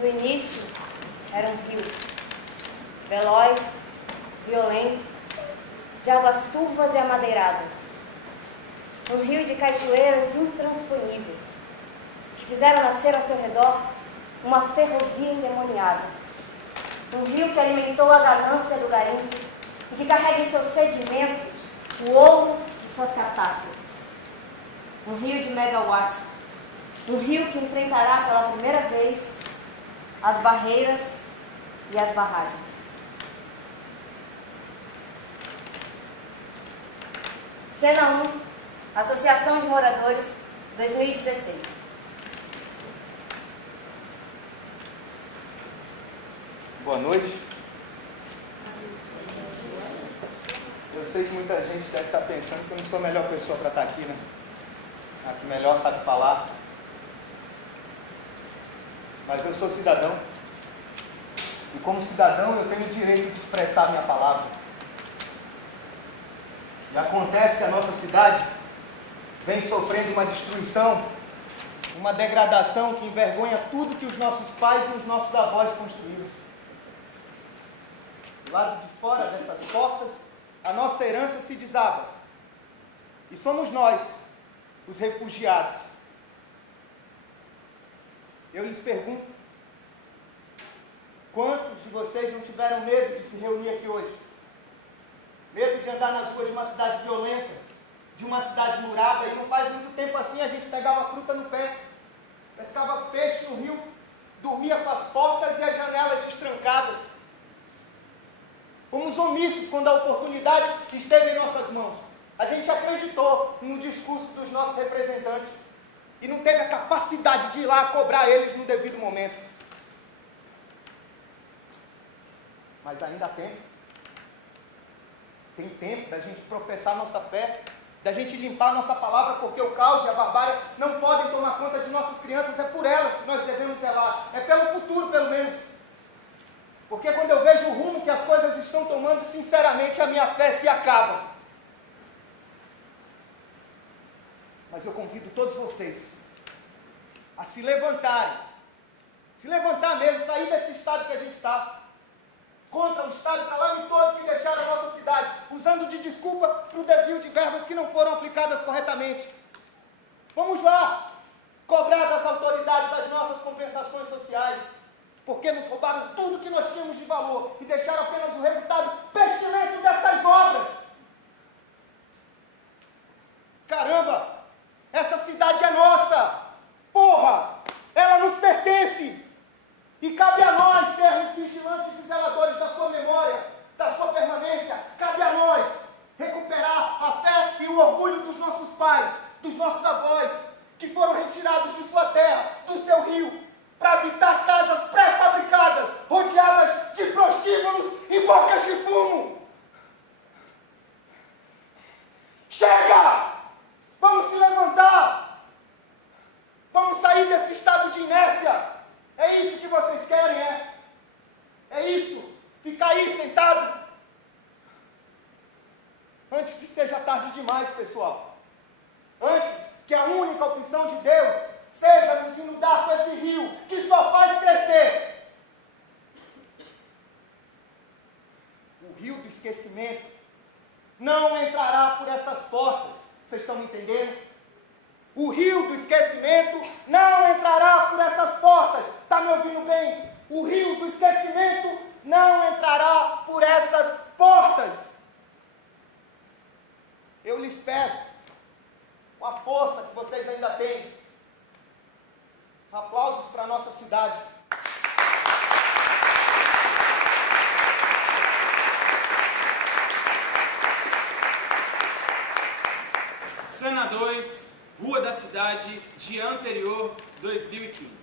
No início, era um rio, veloz, violento, de águas turvas e amadeiradas. Um rio de cachoeiras intransponíveis, que fizeram nascer ao seu redor uma ferrovia endemoniada. Um rio que alimentou a ganância do garimpo e que carrega em seus sedimentos o ouro de suas catástrofes. Um rio de megawatts. Um rio que enfrentará pela primeira vez as barreiras e as barragens. Cena 1, Associação de Moradores, 2016. Boa noite. Eu sei que muita gente deve estar pensando que eu não sou a melhor pessoa para estar aqui, né? A que melhor sabe falar. Mas eu sou cidadão. E como cidadão eu tenho o direito de expressar minha palavra. E acontece que a nossa cidade vem sofrendo uma destruição, uma degradação que envergonha tudo que os nossos pais e os nossos avós construíram. Do lado de fora dessas portas, a nossa herança se desaba. E somos nós, os refugiados. Eu lhes pergunto, quantos de vocês não tiveram medo de se reunir aqui hoje? Medo de andar nas ruas de uma cidade violenta, de uma cidade murada, e não faz muito tempo assim a gente pegava fruta no pé, pescava peixe no rio, dormia com as portas e as janelas destrancadas. Fomos omissos quando a oportunidade esteve em nossas mãos. A gente acreditou no discurso dos nossos representantes e não teve a capacidade de ir lá cobrar eles no devido momento. Mas ainda há tempo. Tem tempo da gente professar nossa fé, da gente limpar nossa palavra, porque o caos e a barbárie não podem tomar conta de nossas crianças. É por elas que nós devemos zelar. É pelo futuro, pelo menos. Porque quando eu vejo o rumo que as coisas estão tomando, sinceramente a minha fé se acaba. Mas eu convido todos vocês a se levantarem. Se levantar mesmo, sair desse estado que a gente está. Contra o estado calamitoso que deixaram a nossa cidade, usando de desculpa para o desvio de verbas que não foram aplicadas corretamente. Vamos lá, cobrar das autoridades as nossas compensações sociais, porque nos roubaram tudo que nós tínhamos de valor e deixaram apenas o resultado pestilento dessas obras. Caramba, essa cidade é nossa, porra, ela nos pertence. E cabe a nós sermos vigilantes e zeladores da sua memória, da sua permanência. Cabe a nós recuperar a fé e o orgulho dos nossos pais, dos nossos avós, que foram retirados de sua terra, do seu rio, para habitar casas pré-fabricadas, rodeadas de prostíbulos e bocas de fumo. Chega! Vamos se levantar! Vamos sair desse estado de inércia! É isso que vocês querem, é? É isso? Ficar aí sentado? Antes que seja tarde demais, pessoal. Antes que a única opção de Deus seja nos inundar com esse rio que só faz crescer. O rio do esquecimento não entrará por essas portas. Vocês estão me entendendo? O rio do esquecimento não entrará por essas portas. Está me ouvindo bem? O rio do esquecimento não entrará por essas portas. Eu lhes peço, com a força que vocês ainda têm, aplausos para a nossa cidade. Cena 2, Rua da Cidade, dia anterior, 2015.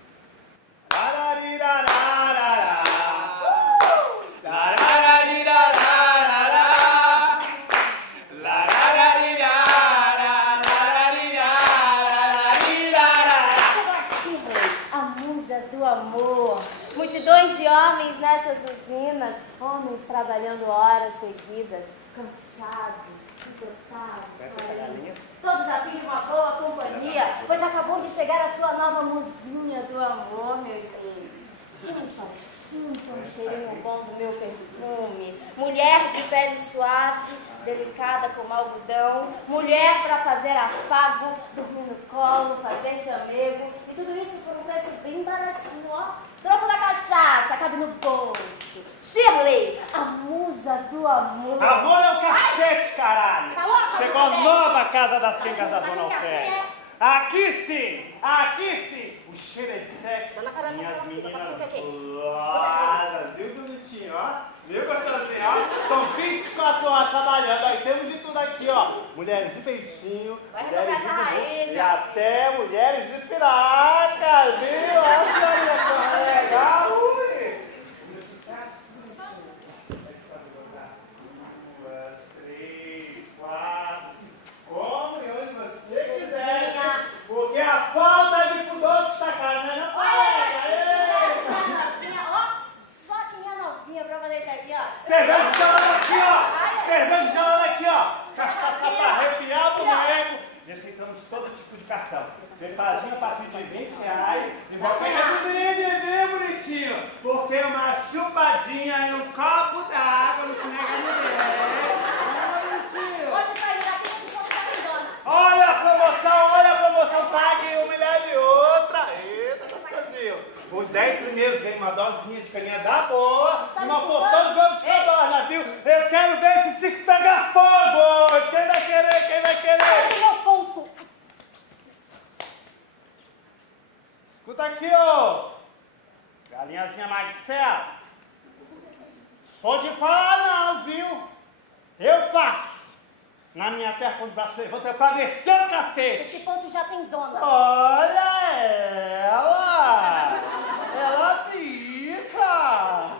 A musa do amor. Multidões de homens nessas usinas, homens trabalhando horas seguidas, cansados, esgotados, todos a fim de uma boa companhia, pois acabou de chegar a sua nova musinha do amor, meus filhos. Sim, Sinta um cheirinho bom do meu perfume. Mulher de pele suave, delicada como algodão. Mulher para fazer afago, dormir no colo, fazer chamego. E tudo isso por um preço bem baratinho, ó. Troco da cachaça, cabe no bolso. Shirley, a musa do amor. Amor é o cacete, caralho. Tá louca, Chegou a José? nova casa das quengas da Tá Dona achando que assim Ofélia. é? Aqui sim, o cheiro é de sexo. Dona Carol, Minhas tá meninas falando aqui. glorosas, viu, bonitinho, ó? Viu, gostosinho, ó? Estão 24 horas trabalhando, aí temos de tudo aqui, ó. Mulheres de peitinho, Vai mulheres recuperar essa raiz, e meu até mulheres de pirata, viu? Olha aí, legal, ui. Duas, três, quatro, cinco. Como e onde você quiser, né? Porque a falta de pudor custa caro, né? Não Novinha, ó. Só quem é novinha pra fazer isso aqui, ó. cerveja gelada aqui, ó! Cerveja gelada aqui, ó! Cachaça pra arrepiar, boneco! E aceitamos todo tipo de cartão. Preparadinho a partir de R$20. E vou pegar tudo viu, bonitinho? Porque uma chupadinha e um copo d'água não se nega a ninguém. Bonitinho! Pode sair daqui que não tá vendendo. Olha a promoção, pague uma e leve outra. Eita, gostosinho. Os 10 primeiros ganham uma dosinha de caninha da boa e uma porção de ovo de codorna, viu? Eu quero ver esse circo pegar fogo. Quem vai querer? Quem vai querer? Ai, meu ponto. Escuta aqui, ô. Galinhazinha Marcela. Sou de falar não, viu? Eu faço. Na minha terra, quando o braço levanta, é pra descer o cacete. Esse ponto já tem dona. Olha ela! Ela pica!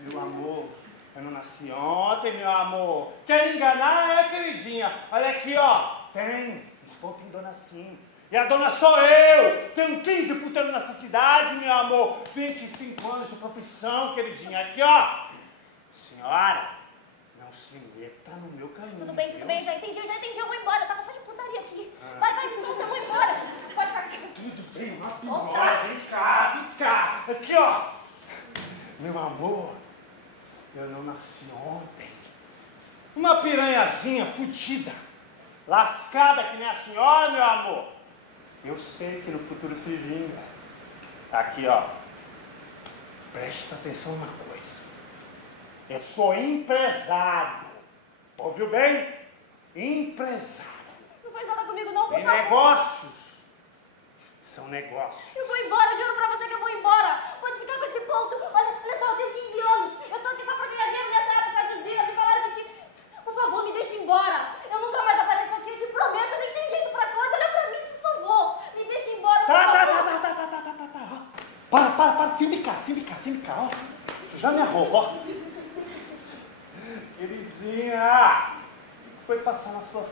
Meu amor, eu não nasci ontem, meu amor. Quer me enganar, é, queridinha? Olha aqui, ó. Tem. Esse ponto tem dona sim. E a dona sou eu. Tenho 15 puteiros nessa cidade, meu amor. 25 anos de profissão, queridinha. Aqui, ó. Senhora, não se meta no meu caminho. Tudo bem, eu já entendi, eu vou embora. Eu tava só de putaria aqui. Vai, me solta, eu vou embora. Pode ficar aqui. Tudo bem, uma senhora, vem cá. Aqui, ó. Meu amor, eu não nasci ontem. Uma piranhazinha fudida, lascada que nem a senhora, meu amor. Eu sei que no futuro se vinga. Aqui, ó. Presta atenção numa coisa. Eu sou empresário. Ouviu bem? Empresário. Não faz nada comigo não, por E favor. negócios são negócios. Eu vou embora, eu juro pra você que eu vou embora. Pode ficar com esse ponto. Olha só, eu tenho 15 anos. Eu tô aqui só pra ganhar dinheiro nessa época de usina. Me falaram que Por favor, me deixe embora. Eu nunca mais apareço aqui, eu te prometo. Eu nem tenho jeito pra coisa. Olha pra mim, por favor. Me deixe embora, por favor. Para, sem bicar, ó. Sujar minha roupa, ó. Queridinha, o que foi passar na sua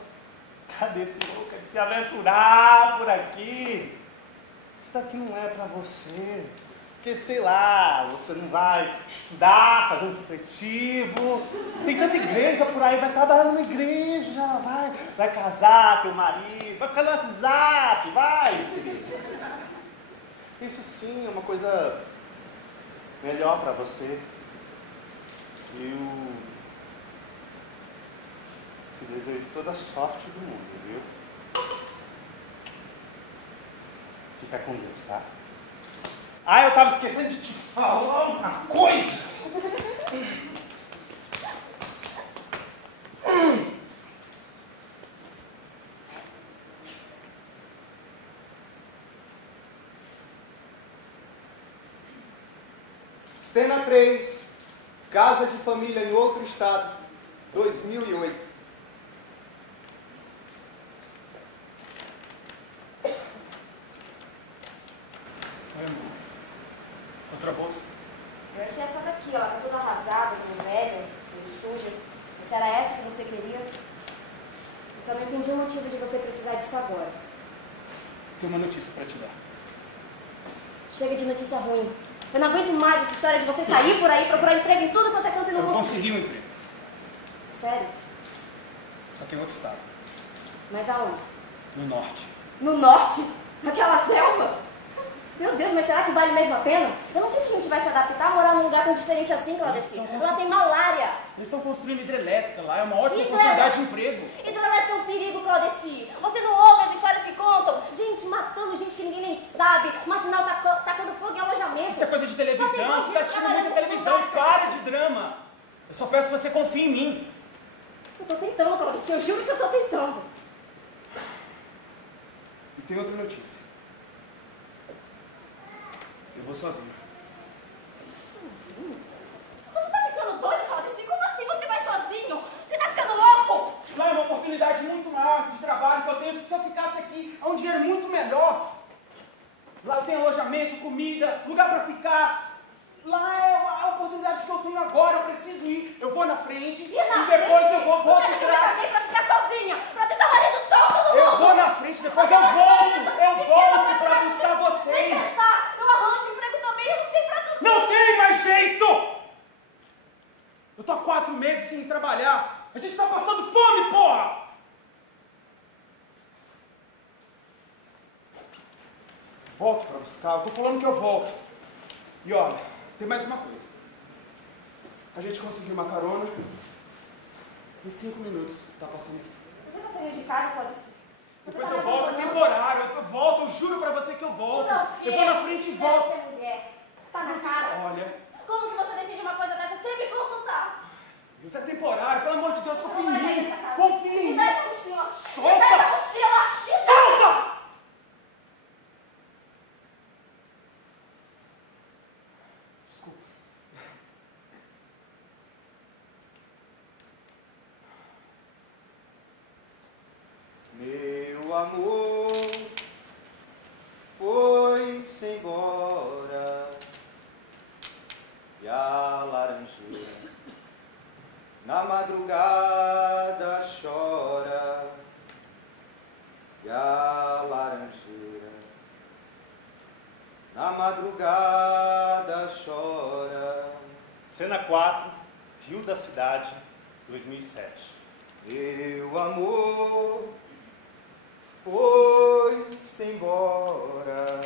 cabeça louca de se aventurar por aqui? Isso daqui não é pra você. Porque, sei lá, você não vai estudar, fazer um supletivo. Tem tanta igreja por aí, vai trabalhar numa igreja, vai casar, ter um marido, vai ficar no WhatsApp, vai, querido. Isso sim é uma coisa melhor pra você. Eu te desejo toda a sorte do mundo, viu? Fica com Deus, tá? Ah, eu tava esquecendo de te falar uma coisa! Cena 3, Casa de Família em Outro Estado, 2008. Oi, amor. Outra bolsa? Eu achei essa daqui, ó. Tá toda rasgada, com velha, com suja. Se era essa que você queria, eu só não entendi o motivo de você precisar disso agora. Tenho uma notícia pra te dar. Chega de notícia ruim. Eu não aguento mais essa história de você sair por aí, procurar emprego em tudo quanto é canto e não Eu conseguir. consegui um emprego, Sério? só que em outro estado, Mas aonde? no norte. No norte? Naquela selva? Meu Deus, mas será que vale mesmo a pena? Eu não sei se a gente vai se adaptar a morar num lugar tão diferente assim, Claudeci. Lá tem malária. Eles estão construindo hidrelétrica lá, é uma ótima oportunidade de emprego. Hidrelétrica é um perigo, Claudeci. Você não ouve as histórias que contam? Gente matando gente que ninguém nem sabe. Marginal tacando fogo em alojamento. Isso é coisa de televisão, você está assistindo muita televisão, para de drama. Eu só peço que você confie em mim. Eu tô tentando, Claudeci, eu juro que eu tô tentando. E tem outra notícia. Eu vou sozinho. Sozinho? Você tá ficando doido, Claudeci? Como assim você vai sozinho? Você tá ficando louco? Lá é uma oportunidade muito maior de trabalho que eu tenho. Se eu ficasse aqui, é um dinheiro muito melhor. Lá tem alojamento, comida, lugar pra ficar. Lá é a oportunidade que eu tenho agora. Eu preciso ir. Eu vou na frente e depois eu vou atrás. de Você trás. vai pra ficar sozinha, pra deixar o marido solto no Eu mundo. vou na frente, depois eu volto. Eu volto pra buscar vocês. Nem pensar, eu arranjo um emprego também, eu não sei pra tudo. Não tem mais jeito! Eu tô há 4 meses sem trabalhar. A gente tá passando fome, porra! Volto pra buscar, eu tô falando que eu volto. E olha, tem mais uma coisa. A gente conseguiu uma carona. Em 5 minutos tá passando aqui. Você tá saindo de casa, Claudeci? Depois eu volto, é temporário. Eu volto, eu juro pra você que eu volto. Eu vou na frente e volto. Deve ser mulher. Tá na cara. Olha, Como que você decide uma coisa dessa sem me consultar? isso é temporário, pelo amor de Deus, Eu confia vou em levar mim. essa casa. Confia em Me mim. dá essa mochila. Solta! Me dá essa mochila. Me dá. Solta! Desculpa. Meu amor foi-se embora e a laranjeira na madrugada chora e a laranjeira na madrugada chora. Cena 4, Rio da Cidade, 2007. Meu amor foi-se embora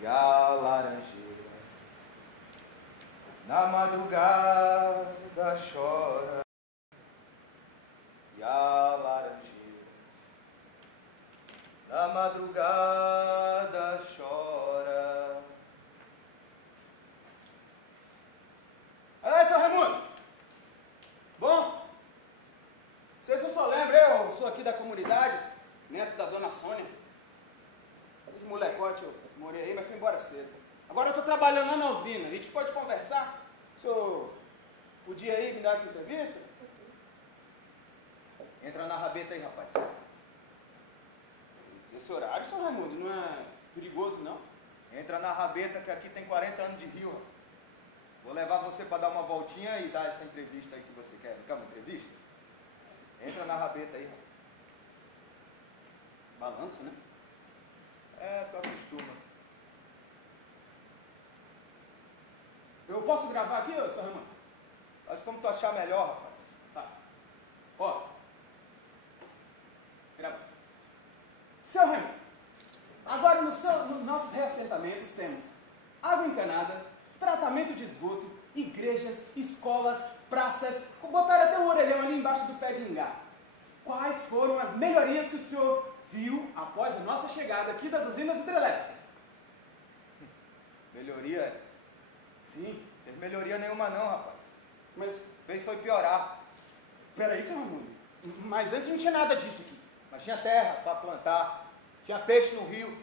e a laranjeira na madrugada chora e a laranjeira na madrugada chora. Aí, seu Raimundo. Bom? Não sei se eu só lembro, eu sou aqui da comunidade, neto da dona Sônia. De molecote eu morei aí, mas fui embora cedo. Agora eu tô trabalhando lá na usina, a gente pode conversar? O senhor podia aí me dar essa entrevista? Entra na rabeta aí, rapaz. Esse horário, seu Raimundo, não é perigoso, não? Entra na rabeta que aqui tem 40 anos de rio, rapaz. Vou levar você para dar uma voltinha e dar essa entrevista aí que você quer. Não quer uma entrevista? Entra na rabeta aí, rapaz. Balança, né? É, tu acostuma. Eu posso gravar aqui, seu Raimundo? Mas como tu achar melhor, rapaz. Tá. Ó. Grava. Seu Raimundo, agora nos nossos reassentamentos temos água encanada, tratamento de esgoto, igrejas, escolas, praças, botaram até um orelhão ali embaixo do pé de ingá. Quais foram as melhorias que o senhor viu após a nossa chegada aqui das usinas hidrelétricas? Melhoria? Sim, Não teve melhoria nenhuma não, rapaz. mas Fez foi piorar. peraí, seu Raimundo, mas antes não tinha nada disso aqui. Mas tinha terra para plantar, tinha peixe no rio.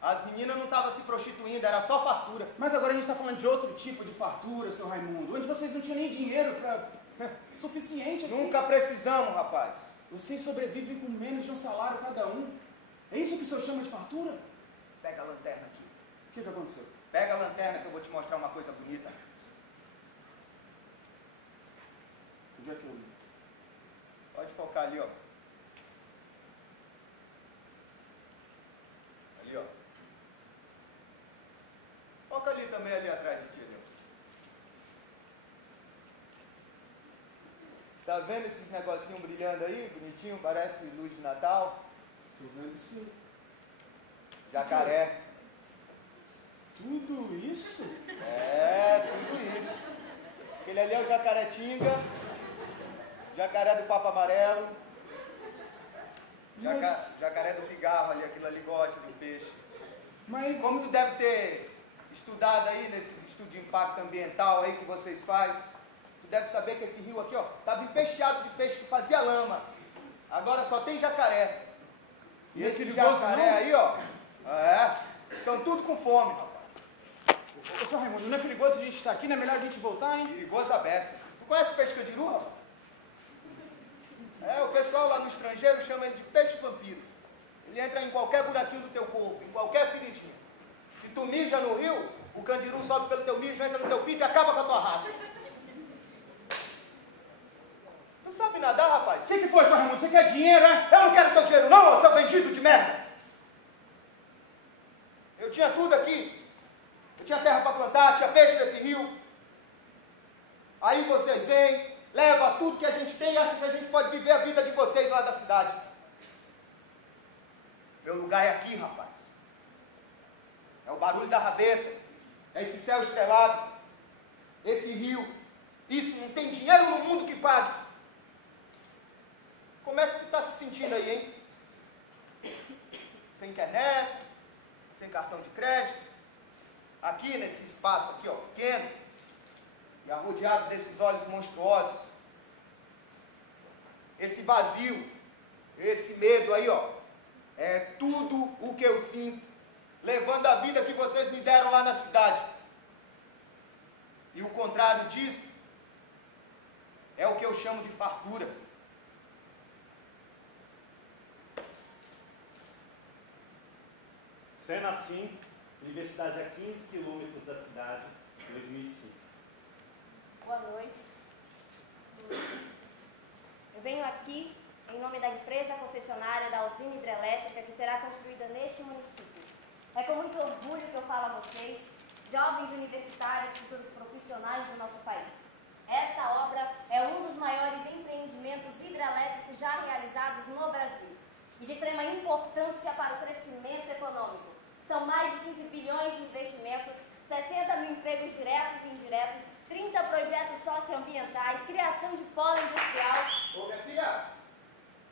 As meninas não estavam se prostituindo, era só fartura. Mas agora a gente está falando de outro tipo de fartura, seu Raimundo, onde vocês não tinham nem dinheiro para suficiente aqui. Nunca precisamos, rapaz. Vocês sobrevivem com menos de um salário cada um. É isso que o senhor chama de fartura? Pega a lanterna aqui. O que aconteceu? Pega a lanterna que eu vou te mostrar uma coisa bonita. Onde é que eu... Pode focar ali, ó. Ali, ó. Foca ali também, ali atrás de ti, ali, ó. Tá vendo esses negocinhos brilhando aí, bonitinho, parece luz de Natal? Tô vendo sim. Jacaré. Tudo isso? É, tudo isso. Aquele ali é o jacaretinga, jacaré do papo amarelo, jacaré do pigarro ali, aquilo ali gosta de peixe. Mas... Como tu deve ter estudado aí nesse estudo de impacto ambiental aí que vocês fazem, tu deve saber que esse rio aqui, ó, estava empesteado de peixe que fazia lama. Agora só tem jacaré. E esse jacaré aí, ó, estão tudo com fome, rapaz. Ô, senhor Raimundo, não é perigoso a gente estar aqui? Não é melhor a gente voltar, hein? Perigoso a beça. Tu conhece o peixe candiru, rapaz? O pessoal lá no estrangeiro chama ele de peixe vampiro. Ele entra em qualquer buraquinho do teu corpo, em qualquer feridinha. Se tu mija no rio, o candiru sobe pelo teu mijo, entra no teu pinto e acaba com a tua raça. Tu sabe nadar, rapaz? O que foi, senhor Raimundo? Você quer dinheiro, é? Eu não quero teu dinheiro não, seu vendido de merda! Eu tinha tudo aqui. Eu tinha terra para plantar, tinha peixe nesse rio. Aí vocês vêm, levam tudo que a gente tem e acham que a gente pode viver a vida de vocês lá da cidade. Meu lugar é aqui, rapaz. É o barulho da rabeta. É esse céu estrelado. Esse rio. Isso, não tem dinheiro no mundo que pague. Como é que tu está se sentindo aí, hein? Sem internet, sem cartão de crédito. Aqui nesse espaço aqui, ó, pequeno. E arrodeado desses olhos monstruosos. Esse vazio. Esse medo aí, ó. É tudo o que eu sinto, levando a vida que vocês me deram lá na cidade. E o contrário disso é o que eu chamo de fartura. Sendo assim, universidade a 15 quilômetros da cidade, 2005. Boa noite. Eu venho aqui em nome da empresa concessionária da usina hidrelétrica que será construída neste município. É com muito orgulho que eu falo a vocês, jovens universitários, futuros profissionais do nosso país. Esta obra é um dos maiores empreendimentos hidrelétricos já realizados no Brasil e de extrema importância para o crescimento econômico. São mais de 15 bilhões de investimentos, 60 mil empregos diretos e indiretos, 30 projetos socioambientais, criação de polo industrial. Ô, minha filha,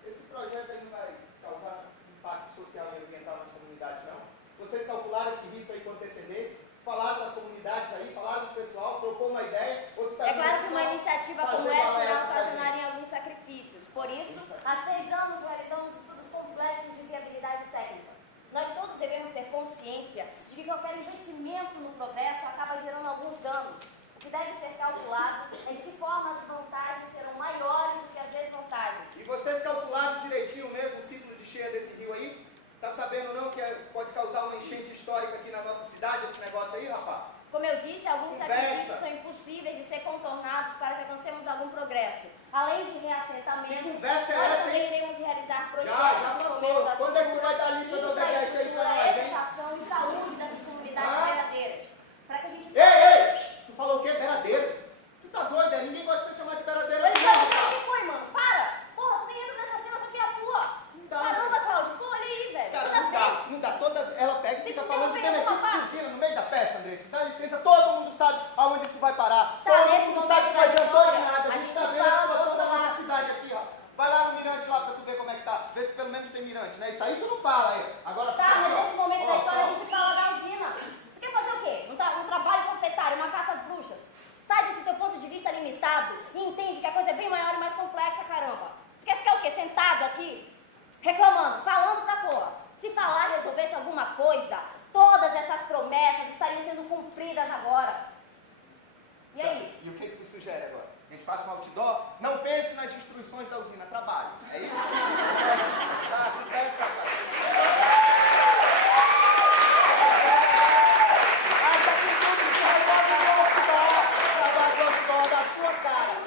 esse projeto aí não vai causar impacto social e ambiental nas comunidades, não? Vocês calcularam esse risco aí com antecedência? Falaram com as comunidades aí? Falaram com o pessoal? Trocou uma ideia? É claro que uma iniciativa como essa irá ocasionar alguns sacrifícios. Por isso, há 6 anos realizamos estudos complexos de viabilidade técnica. Nós todos devemos ter consciência de que qualquer investimento no progresso acaba gerando alguns danos. O que deve ser calculado é de que forma as vantagens serão maiores do que as desvantagens. E vocês calcularam direitinho mesmo o ciclo de cheia desse rio aí? Tá sabendo não que pode causar uma enchente histórica aqui na nossa cidade, esse negócio aí, rapaz? Como eu disse, alguns sacrifícios são impossíveis de ser contornados para que alcancemos algum progresso. Além de reassentamentos, nós também iremos realizar projetos já de passou. fomento das Quando é que tu vai dar a lista do Odebrecht aí pra nós, hein? educação e saúde dessas comunidades beradeiras. Para que a gente... Ei! Tu falou o quê? Beradeiro? Tu tá doido, né? Ninguém gosta de ser chamado de beradeiro. Ele já disse que foi, mano. Para! Porra, tu nem entra nessa cena porque é a tua. Não dá. Caramba, Cláudio. Pô, olha aí, velho. Não dá. Toda ela pega e fica falando de benefício de ensino no meio da festa, Andressa. Dá licença, todo mundo sabe aonde isso vai parar. Tá, todo mundo sabe que não adiantou de nada. A a gente gente tá vendo a fala situação do da outro nossa lado. cidade aqui, ó. Vai lá no mirante lá pra tu ver como é que tá. Vê se pelo menos tem mirante, né? Isso aí tu não fala aí. Agora Tá, fica mas aqui, ó. nesse momento da Ó, história só. a gente fala da usina. Tu quer fazer o quê? Um trabalho panfletário, uma caça às bruxas? Sai desse teu ponto de vista limitado e entende que a coisa é bem maior e mais complexa, caramba. Tu quer ficar o quê? Sentado aqui? Reclamando, falando pra porra. Se falar resolvesse alguma coisa, todas essas promessas estariam sendo cumpridas agora. E aí? E o que tu sugere agora? A gente faça um outdoor? Não pense nas destruições da usina, trabalho. É isso? Tá, pensa, rapaz. Da sua cara. O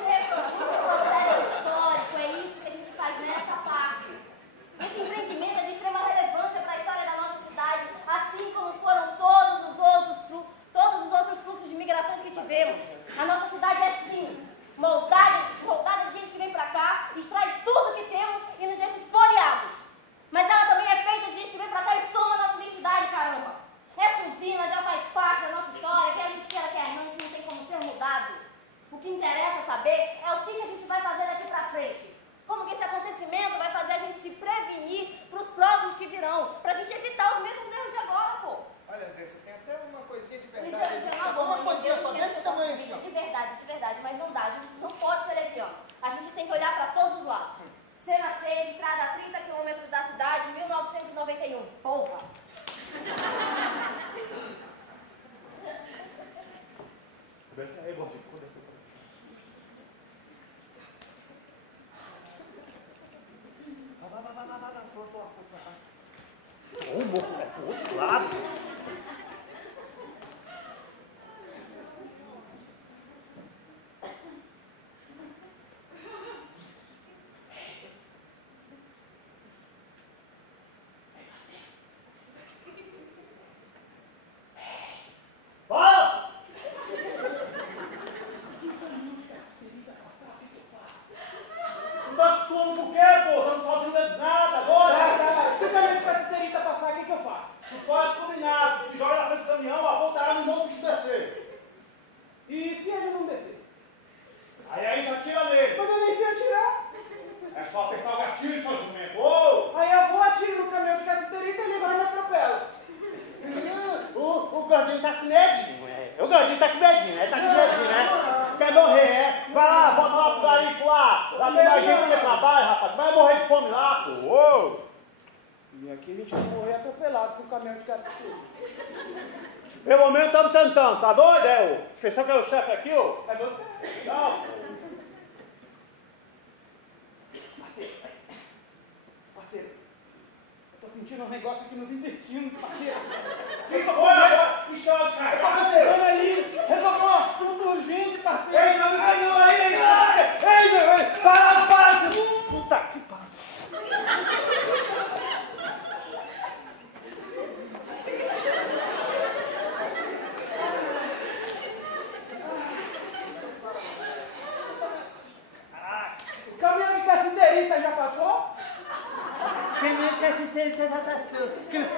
processo histórico, é isso que a gente faz nessa parte. Esse empreendimento é de extrema relevância para a história da nossa cidade, assim como foram todos os outros fluxos de migrações que tivemos. A nossa cidade é sim moldada de gente que vem para cá, extrai tudo que temos e nos deixa espoliados. Mas ela também é feita de gente que vem para cá e soma a nossa identidade, caramba. Essa usina já faz parte Aí, gordinho, cuida aqui. Vai. Ô, morro, é pro outro lado. Pelo menos estamos tentando, tá doido? Esqueceu que é o chefe aqui, ó? É você? Não. Parceiro, eu tô sentindo um negócio aqui nos intestinos, parceiro. Que foi agora? Que chama de cara? Olha aí, resolveu um assunto urgente, parceiro. Ei, não aí! Ei, para! Puta que pariu! O caminhão de cassiterita já passou? Caminhão de cassiterita já passou.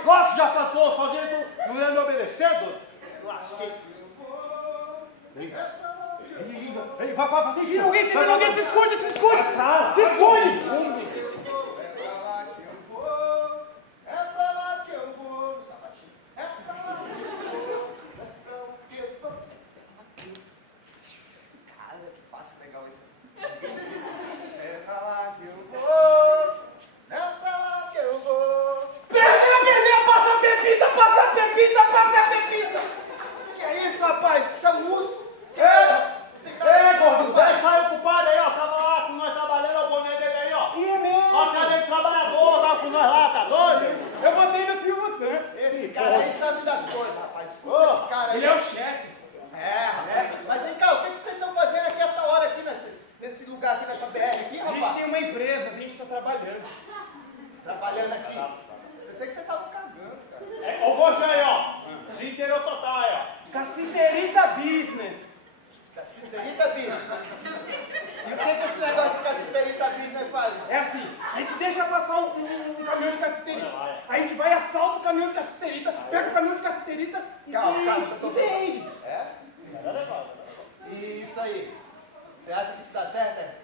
Logo que já passou, sozinho, tu não ia me obedecer, doido? Lasquei. Vem, vai. Se alguém, se esconde! Se esconde! É pra lá que eu vou, no sapatinho. É pra lá que eu vou. Cara, que passe legal isso. É pra lá que eu vou. É pra lá que eu vou. Perdeu! Passa a pepita! Que é isso, rapaz? Isso é música. Ei, gordinho, deixa eu culpado aí, ó. Tava lá com nós trabalhando, ó, o boné dele aí, ó. E é mesmo? Ó, cadê o trabalhador? Tava com nós lá, tá doido? Eu botei no Silvio Santos. Esse cara aí sabe das coisas, rapaz. Escuta esse cara aí. Ele é o chefe. Mas vem cá, o que vocês estão fazendo aqui essa hora aqui nesse lugar aqui, nessa BR aqui, A gente rapaz? tem uma empresa, a gente tá trabalhando. Trabalhando aqui. Pensei que você tava cagando, cara. É, ó o gordinho aí, ó. Se inteirou total aí, ó. Cassiterita Business. Cassiterita Business. E o que esse negócio de Cassiterita Business faz? É assim, a gente deixa passar um caminhão de cassiterita. A gente vai, assalta o caminhão de cassiterita, pega o caminhão de cassiterita e Calma, que eu tô vende. vendo. É? E isso aí? Você acha que isso dá certo, é?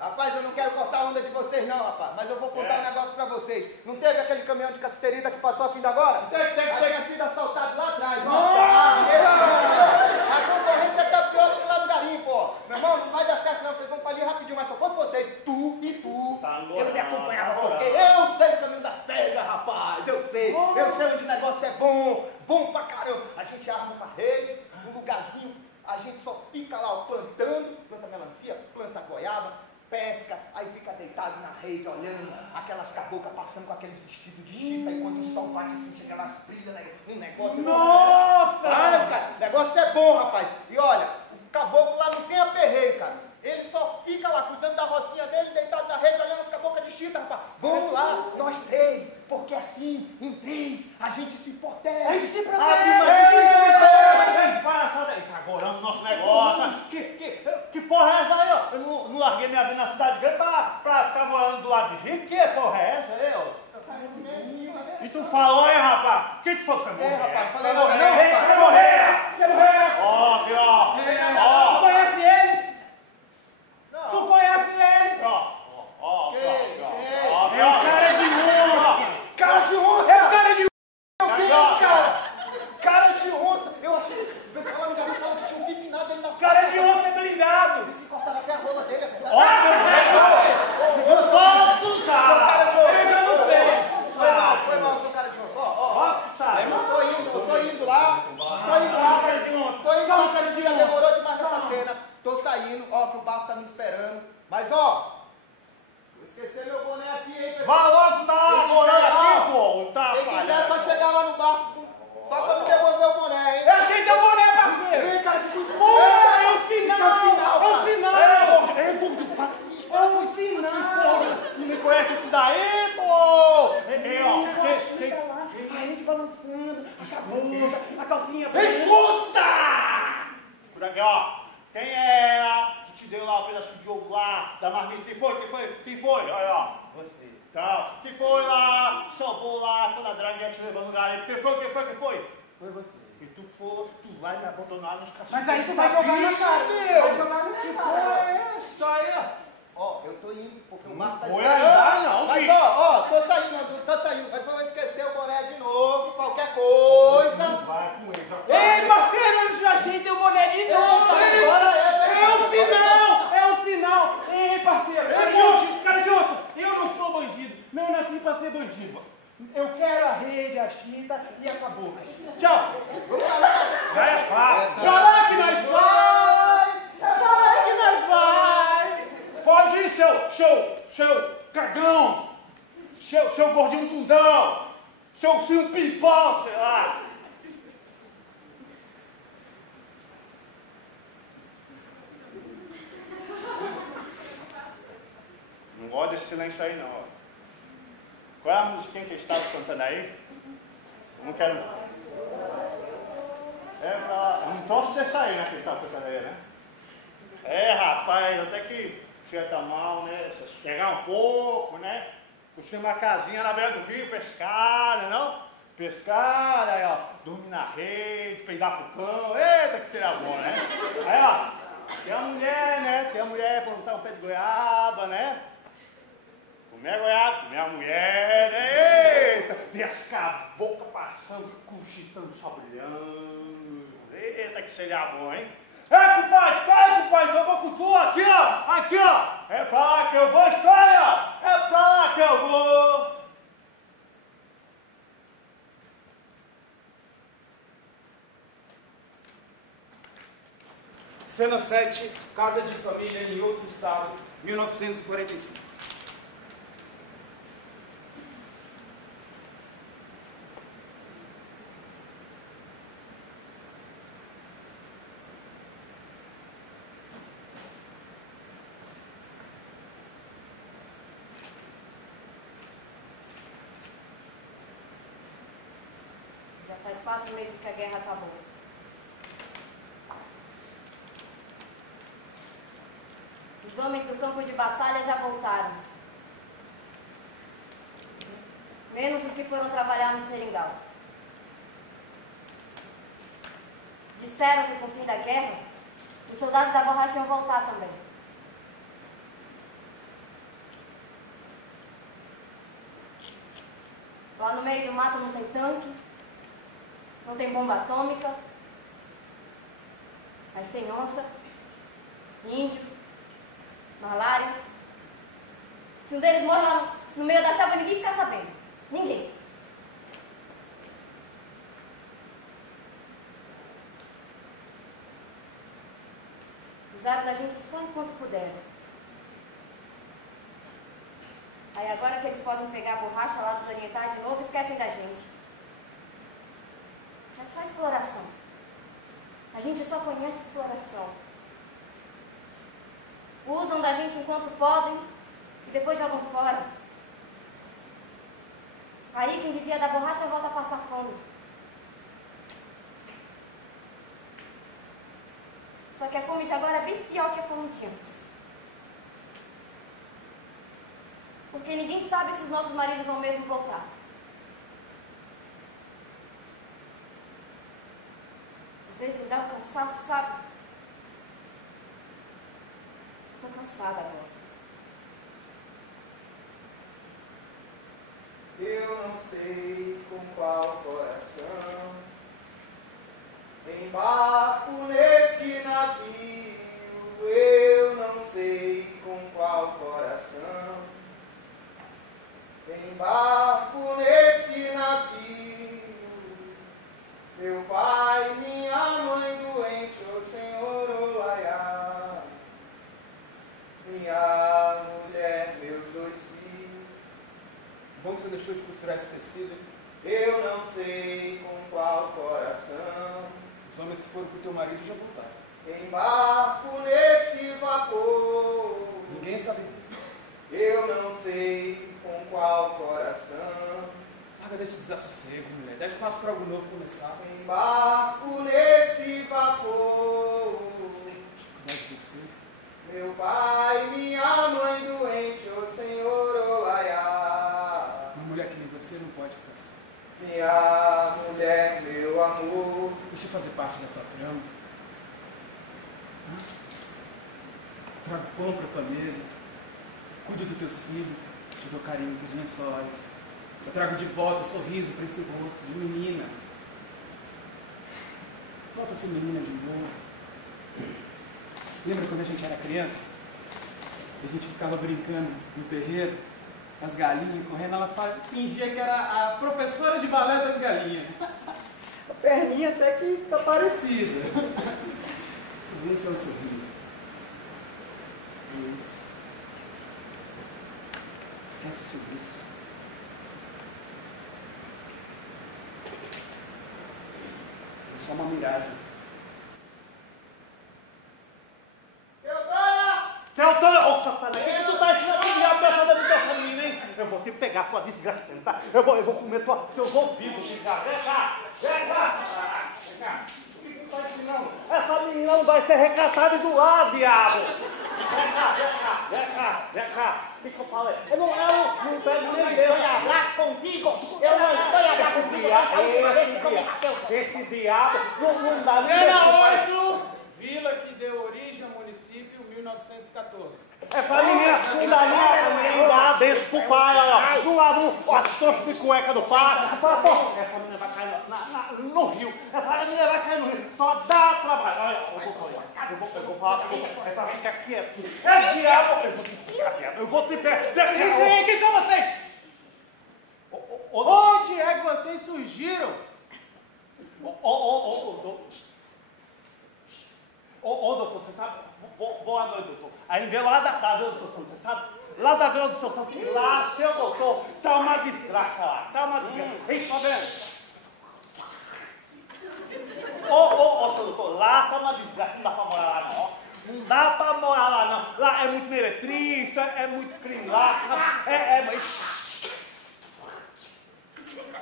Rapaz, eu não quero cortar a onda de vocês não, rapaz. Mas eu vou contar um negócio pra vocês. Não teve aquele caminhão de cassiterita que passou aqui ainda agora? Tinha sido assaltado lá atrás, ó. A concorrência tá pior do que lá no garimpo, ó. Meu irmão, não vai dar certo não, vocês vão falir rapidinho, mas só fosse vocês, tu e tu. Eu me acompanhava porque eu sei o caminho das pedras, rapaz. Eu sei onde o negócio é bom pra caramba. A gente arma uma rede, um lugarzinho, a gente só fica lá, ó, plantando, planta melancia, planta goiaba, pesca, aí fica deitado na rede, olhando aquelas caboclas passando com aqueles vestidos de chita, e quando o sol bate assim, chega lá, brilha, né? Um negócio assim. Nossa! Cara, o negócio é bom, rapaz. E olha, o caboclo lá não tem aperreio, cara. Ele só fica lá cuidando da rocinha dele, deitado na rede, olhando as caboclas de chita, rapaz. Vamos lá, nós três, porque assim, em três, a gente se protege. A gente se protege. Abre uma Ei, palhaçada aí, tá agorando o nosso negócio. Que porra é essa aí, ó? Eu não larguei minha vida na cidade grande pra ficar morando do lado de rico. Que porra é essa aí, ó? E tu falou, hein, rapaz? O que tu falou? É, rapaz, falei Vai nada morrer, não, vai rapaz. morrer. Quer morrer? Ó, aqui, ó. Tu conhece ele? Não. Tu conhece ele? Ó, É o cara de onça. Cara de onça! É o cara de Meu Deus, cara! Cara de onça! Eu achei que o pessoal lá no garimpo falou que tinha um guipinado ali na cara de onça é blindado. Disse que cortaram até a rola dele, é verdade? Ó, que o barco tá me esperando. Mas, ó, vou esquecer meu boné aqui, hein, pessoal. Vai logo, tá agora aqui, pô. Tá, Quem quiser só chegar lá no barco, só pra me devolver o boné, hein. Eu achei teu boné, parceiro! Vem, cara, que isso Porra, é o final! Isso é o final, É o cara. final! É o final! Tu me conhece esse daí, pô? Ó, Chega lá, a rede balançando, a cabeça, a calcinha... Escuta! Escuta aqui, ó. Quem era que te deu lá o pedaço de ovo lá, da marmita? Quem foi? Olha, ó. Você. Tá. Quem foi lá, salvou lá, quando a draga ia te levando no garimpo? Quem foi? Foi você. E tu vai me abandonar nos castiços. Mas aí tu vai jogar na cara, meu. vai jogar na minha cara. É essa aí, Ó, eu tô indo, porque o barco tá foi esperando. andar, não, Mas, bicho. ó, tô saindo. Mas só vou esquecer o boné de novo, qualquer coisa. Vai com ele, já Ei, parceiro, eu já achei teu boné de novo! Agora É o final! Ei, parceiro, cara de osso, eu não sou bandido, não nasci pra ser bandido. Eu quero a rede, a chita e acabou. Tchau! vai, vai. Pra lá que nós vai! É pra lá que nós vai! Pode ir, seu cagão, seu gordinho bundão, seu ursinho pipão, sei lá. Não gosto desse silêncio aí, não. Ó. Qual é a musiquinha que eles estavam cantando aí? Eu não quero... Eu não trouxe dessa aí, né, que eles estavam cantando aí, né? É, rapaz, até que chega tá mal, né? Pegar um pouco, né? Construir uma casinha na beira do rio, pescar, né, não? Pescar, aí, ó, dormir na rede, peidar pro cão. Eita, que seria bom, né? Aí, ó, tem a mulher, né? Tem a mulher plantar um pé de goiaba, né? Comer goiaba, comer a mulher, né? Eita, e as cabocas passando, cochitando, saboreando. Eita, que seria bom, hein? É, compadre, eu vou com tu aqui, ó. É pra lá que eu vou, espera, é pra lá que eu vou. Cena 7, casa de família em outro estado, 1945. Já faz 4 meses que a guerra acabou. Os homens do campo de batalha já voltaram. Menos os que foram trabalhar no seringal. Disseram que com o fim da guerra, os soldados da borracha iam voltar também. Lá no meio do mato não tem tanque, não tem bomba atômica, mas tem onça, índio, malária. Se um deles morre lá no meio da selva, ninguém fica sabendo. Ninguém. Usaram da gente só enquanto puderam. Aí agora que eles podem pegar a borracha lá dos orientais de novo, esquecem da gente. É só exploração. A gente só conhece exploração. Usam da gente enquanto podem e depois jogam fora. Aí quem vivia da borracha volta a passar fome. Só que a fome de agora é bem pior que a fome de antes. Porque ninguém sabe se os nossos maridos vão mesmo voltar. Às vezes me dá um cansaço, sabe? Tô cansada agora. Eu não sei com qual coração embarco nesse navio. Eu não sei com qual coração embarco nesse navio. Meu pai, minha mãe doente, ô Senhor, olaiá. deixou de costurar esse tecido, hein? Eu não sei com qual coração Os homens que foram com teu marido já voltaram. embarco nesse vapor. Ninguém sabe. Eu não sei com qual coração Larga desse desassossego, mulher. Dá espaço para algo novo começar. embarco nesse vapor. Cuidado de você. Meu pai, minha mãe doente, ô Senhor Olaiá. Uma mulher que nem você não pode ficar só. Minha mulher, meu amor. Deixa eu fazer parte da tua trama. Trago pão para tua mesa. Cuido dos teus filhos. Te dou carinho com os lençóis. Eu trago de volta sorriso para esse rosto de menina. Volta a ser menina de novo. Lembra quando a gente era criança? A gente ficava brincando no terreiro, as galinhas correndo, ela fingia que era a professora de balé das galinhas. A perninha até que tá parecida. Esse é o sorriso. Isso. Esquece os serviços. É só uma miragem. Teodora, ô Satanás, o que tu tá ensinando a cabeça dessa menina, hein? Eu vou te pegar, sua desgraça, tá? Eu vou comer teus ouvidos, vem cá, vem cá, vem cá, vem cá. O que tu tá ensinando? Essa menina não vai ser recatada do lado, diabo. Vem cá, vem cá, vem cá, vem cá. O que eu falei? Eu não pego nem Deus. Eu falar contigo. Eu não estou a falar contigo. Esse diabo não dá nem Cena 8, vila que deu origem ao município, 1914. Essa menina não dá dentro pro pai, ó. Não lava as trouxas de cueca do pai. Essa menina vai cair no rio. Essa menina vai cair no rio. Só dá trabalho. Olha, eu vou falar pra você. Essa menina aqui é diabo. Eu vou te pegar. Quem são vocês? Onde é que vocês surgiram? Doutor, você sabe? Boa noite, doutor. Aí veio lá da Vila do Seu Santo, você sabe? Lá da Vila do Seu Santo, lá, seu doutor, tá uma desgraça lá, tá uma desgraça. Ei, tá vendo? Seu doutor, lá tá uma desgraça, não dá pra morar lá não, ó. Não dá pra morar lá não. Lá é muito meretriz, é muito crime lá, sabe?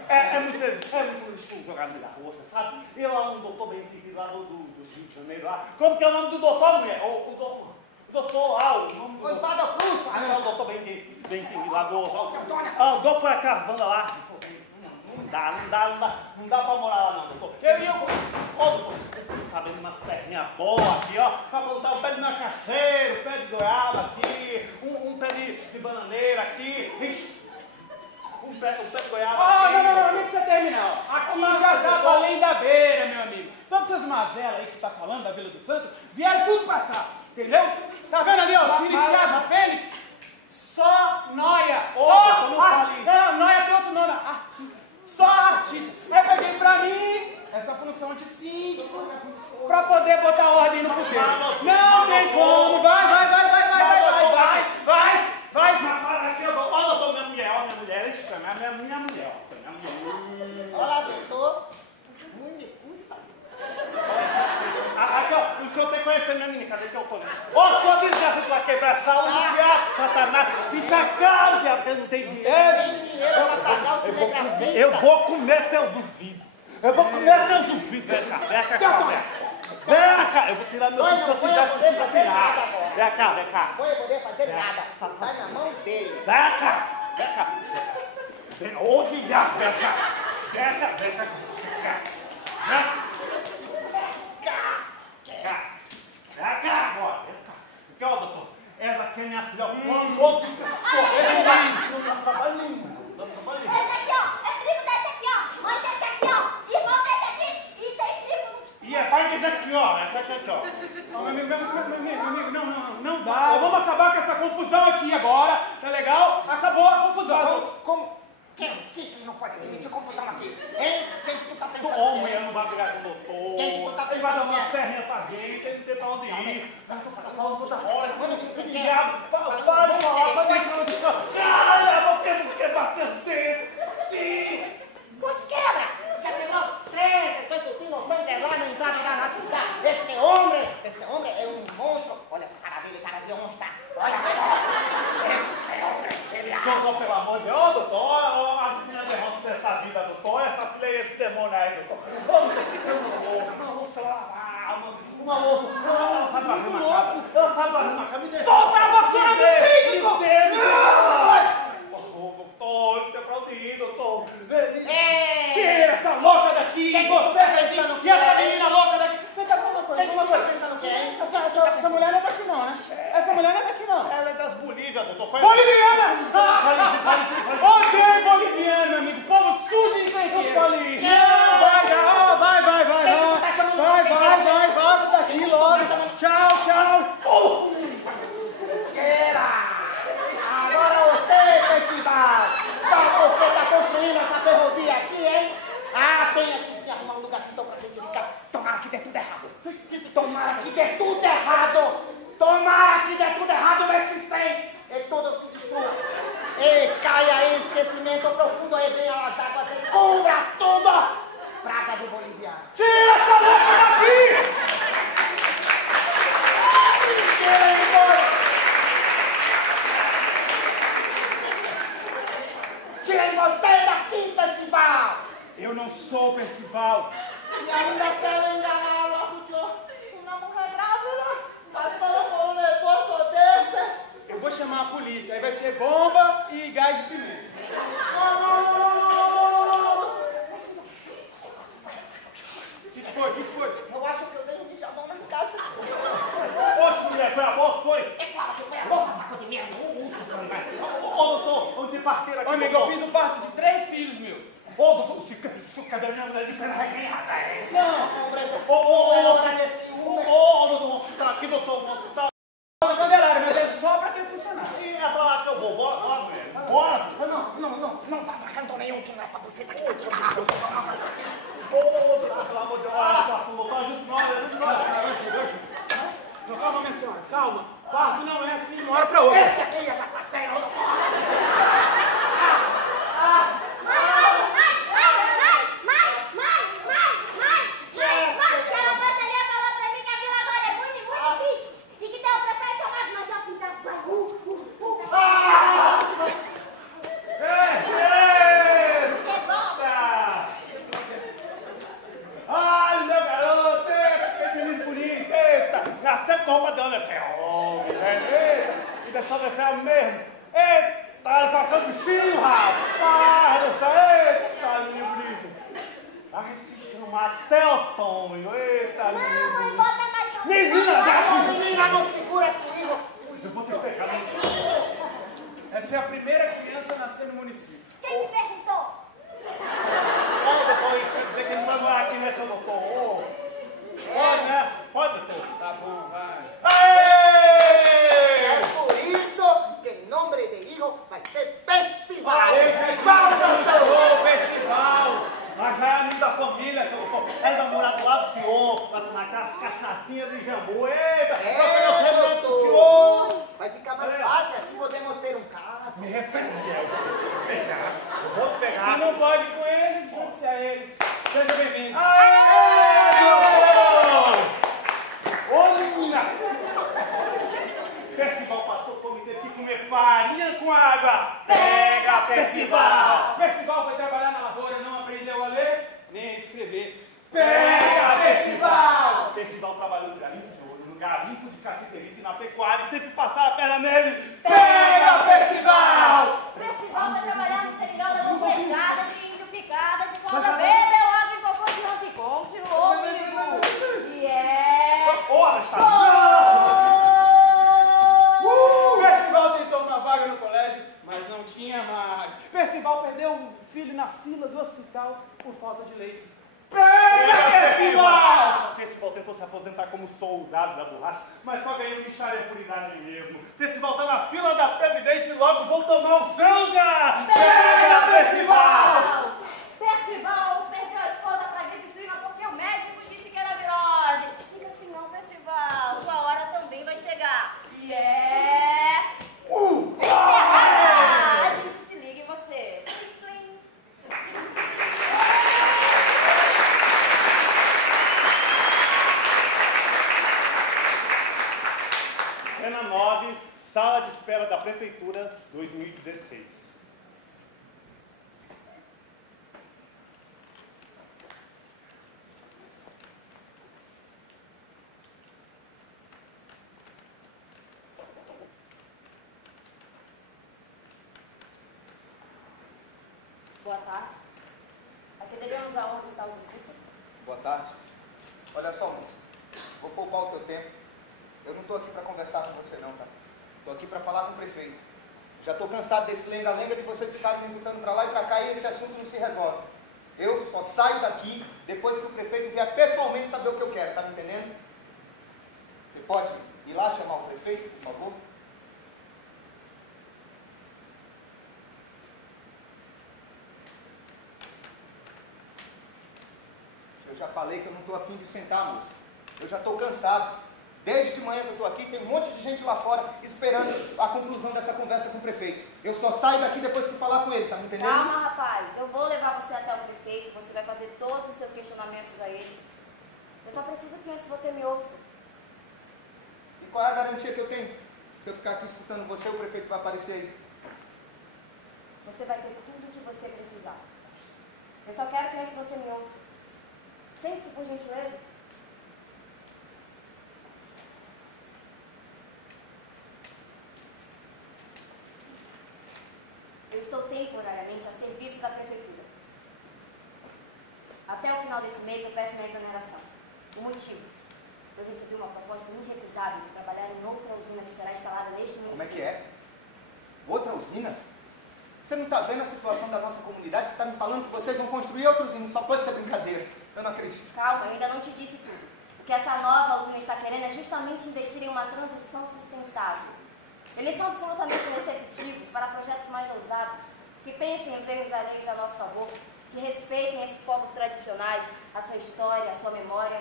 É muito lixo jogar no meio da rua, você sabe? E lá um doutor bem querido lá do Rio de Janeiro lá. Como que é o nome do doutor, mulher? O doutor lá, o nome do doutor. Fala Cruz. O doutor bem querido lá do... O doutor por aquelas bandas lá. Não dá pra morar lá não, doutor. Doutor, você sabe, umas perninhas boas aqui, ó. Pra botar um pé de macaxeiro, um pé de goiaba aqui, um pé de bananeira aqui. Ixi. Um pé de goiaba. Não, nem precisa terminar. Aqui já dá pra além da beira, meu amigo. Todas essas mazelas aí que você tá falando da Vila do Santo, vieram tudo pra cá, entendeu? Tá vendo ali, ó, o Cine Thiago Fênix? Só noia. Não, noia tem outro nome, artista. Só artista. Eu peguei pra mim essa função de síndico pra poder botar ordem no puteiro. Não tem como. Vai. Ó, doutor, minha mulher, isso é minha mulher, Olá, doutor. Muito me custa. Aqui, ó, o senhor tem que conhecer minha menina, cadê que eu tô? Ô, sua desgraça, tu vai quebrar essa unha, diabo, Satanás. Isso é caro, diabo, porque não tem dinheiro. Tem dinheiro pra pagar o cinegrafista. Eu vou comer teus ouvidos. Vem cá, eu vou tirar meu filho se eu tivesse filho pra tirar. Vem cá. Não vou poder fazer nada. Sai na mão dele. Vem cá. Ô, diabo, vem cá. Vem cá agora. Aqui, ó, doutor. Essa aqui é minha filha. Quando outro pessoa. Não trabalha nenhum. Esse aqui, ó, é primo desse aqui, ó, mãe desse aqui, ó, irmão desse aqui, e tem primo. E é pai desse aqui, ó. Meu amigo, não dá. Vamos acabar com essa confusão aqui agora, tá legal? Acabou a confusão. Como? Quem não pode admitir confusão aqui? Hein? Quem que tu tá pensando? Homem, eu não vai brigar com o doutor. Quem que tu tá Ele vai dar pensando? umas perninhas pra gente, ele não tem pra onde ir. Mas eu tô falando toda hora. Quando te Diabo, para de falar, para de falar. Cala a boca, eu vou quebrar teus dedos. Tem que estar pensando quem, hein? Essa mulher não é daqui não, né? Essa mulher não é daqui não. Ela é das Bolívia, doutor. Boliviana! Odeio boliviano, meu amigo. Povo sujo e encrenqueiro. Vai, vaza daqui logo. Tchau. Agora você, principal, sabe por que tá construindo essa ferrovia aqui, hein? Ah, tem aqui se arrumar um lugarzinho pra gente ficar. Tomara que dê tudo errado. Tomara que dê tudo errado. Tomara que dê tudo errado nesses trem. E tudo se destrua. E caia em esquecimento profundo, aí venha as águas e cubra tudo. Praga do boliviano. Tira essa louca daqui! Tirem você daqui, Percival! Eu não sou Percival. E ainda quero enganar logo de uma mulher grávida, passando por um negócio desses. Eu vou chamar a polícia, aí vai ser bomba e gás de pimenta. Não. O que foi? Eu acho que eu dei um mijadão nas calças. Oxe, mulher, foi a bolsa, foi? É claro que foi a bolsa, saco de merda. Ô, doutor, onde tem parteira aqui? Ô, amigo, eu fiz o parto de 3 filhos meus. Ô, doutor, se cadê minha mulher de pena reganhada? Não. Ô, doutor, você tá aqui, doutor, no hospital. Não, Candelária, mas é só pra quem funcionar. E é pra lá que eu vou, bora, mulher. Bora. Não vai pra canto nenhum que não é pra você daqui, caralho. Ô, pelo amor de Deus, olha a situação, doutor, ajude nós. Calma, minha senhora, calma. Parto não é assim de uma hora pra outra. Esse aqui já tá certo. Aquela bateria falou pra mim que a Vila agora é muito difícil. E que tem o prefeito chamado, mas eu pintar Ai, meu garoto, que menino bonito, eita. Nasceu com roupa de homem, que homem, eita. E deixou descer mesmo. Eita, tá tocando bichinho, rapaz. Eita, menino bonito. Ai, se chama até o Tonho, eita, menino bonito. bota mais um. Menina, não segura comigo. Eu vou ter que pegar. Essa é a primeira criança a nascer no município. Quem te perguntou? Ô, doutor, isso quer dizer que ele não é aqui, né, seu doutor? Pode, né? Pode, doutor. Tá bom, vai. Aê! É por isso que o nome de hijo vai ser Percival. Sou Percival. Mas já é amigo da família, seu doutor. Ele vai morar do lado do senhor, vai tomar aquelas cachaçinhas de jambu. Eita, eu quero do senhor. Vai ficar mais fácil, assim podemos ter um caso. Me respeita, Miguel. Eu vou te pegar. Se não pode ir com eles, junte-se a eles. Seja bem-vindo. Aê, doutor! Olha! Percival passou fome, teve que comer farinha com água. Pega, Percival! Percival foi trabalhar na lavoura, não aprendeu a ler nem a escrever. Pega, Percival! Percival trabalhou no garimpo de ouro, no garimpo de caciquerita e na pecuária e sempre passava a perna nele. Pega, Percival! Percival vai trabalhar no seringal da bombejada, de índio picada, de corda bebeu água e cocô de Rock continuou comigo. E é... Ora, está... Percival tentou uma vaga no colégio, mas não tinha mais. Percival perdeu um filho na fila do hospital por falta de leite. Pega, Percival! Percival tentou se aposentar como soldado da borracha, mas só ganhou micharia por idade mesmo. Percival tá na fila da Previdência e logo vou tomar um sanga! Pega, Percival! Percival perdeu a esposa pra gripe suína porque o médico disse que era virose. Fica assim não, Percival. Sua hora também vai chegar. E é... encerrada! A gente se liga em você. Plim, plim. Cena 9, Sala de Espera da Prefeitura, 2016. Boa tarde. Aqui devemos aonde está o discípulo? Boa tarde. Olha só, moço. Vou roubar o teu tempo. Eu não estou aqui para conversar com você não, tá? Estou aqui para falar com o prefeito. Já estou cansado desse lenga-lenga de vocês ficarem me botando para lá e para cá e esse assunto não se resolve. Eu só saio daqui depois que o prefeito vier pessoalmente saber o que eu quero, tá me entendendo? Você pode ir lá chamar o prefeito, por favor? Eu já falei que eu não estou afim de sentar, moço. Eu já estou cansado. Desde de manhã que eu estou aqui, tem um monte de gente lá fora esperando a conclusão dessa conversa com o prefeito. Eu só saio daqui depois que falar com ele, tá me entendendo? Calma, rapaz. Eu vou levar você até o prefeito. Você vai fazer todos os seus questionamentos a ele. Eu só preciso que antes você me ouça. E qual é a garantia que eu tenho? Se eu ficar aqui escutando você, o prefeito vai aparecer aí. Você vai ter tudo o que você precisar. Eu só quero que antes você me ouça. Sente-se, por gentileza. Eu estou temporariamente a serviço da prefeitura. Até o final desse mês eu peço minha exoneração. O motivo? Eu recebi uma proposta irrecusável de trabalhar em outra usina que será instalada neste município. Como é que é? Outra usina? Você não está vendo a situação da nossa comunidade? Você está me falando que vocês vão construir outra usina? Só pode ser brincadeira. Eu não acredito. Calma, eu ainda não te disse tudo. O que essa nova usina está querendo é justamente investir em uma transição sustentável. Eles são absolutamente receptivos para projetos mais ousados, que pensem os erros alheios a nosso favor, que respeitem esses povos tradicionais, a sua história, a sua memória.